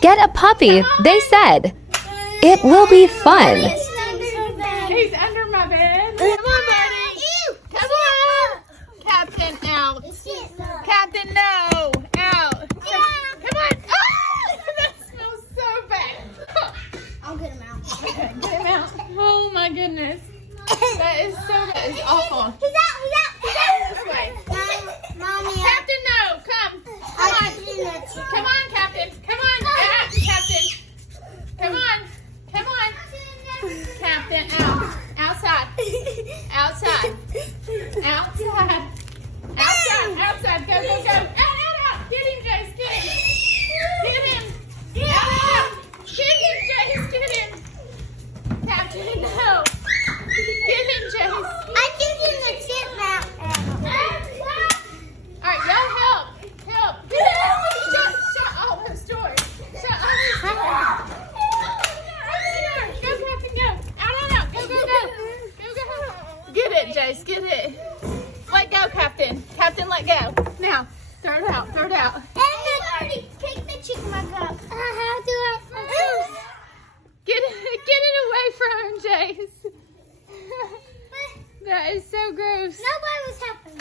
Get a puppy, they said. It will be fun. He's under my bed. Come on, buddy. Come on. Captain, out. Captain, no. Out. Come on. Oh, that smells so bad. I'll get him out. Okay, get him out. Oh, my goodness. That is so bad. It's awful. He's out. This way. Mommy, Captain, no. Come. Come on. Come on, Captain. Come on. Out, Captain. Come on. Come on. Captain, out. Outside. Outside. Outside. Outside. Outside. Go, go, go. Out. Get him, Jace. Get him. Get him. Out. Get him, Jace. Get him. Captain, no. Get him, Jace. I'm thinking the chipmunk. All right, y'all help. Help. Shut all those doors. Shut all those doors. Go, Captain, go. Out. Go, go, go. Go, go. Get it, Jace. Get it. Let go, Captain. Captain, let go. Now, throw it out. Throw it out. And pick the chipmunk up. How do I? Get it away from him, Jace. That is so gross. Nobody was helping.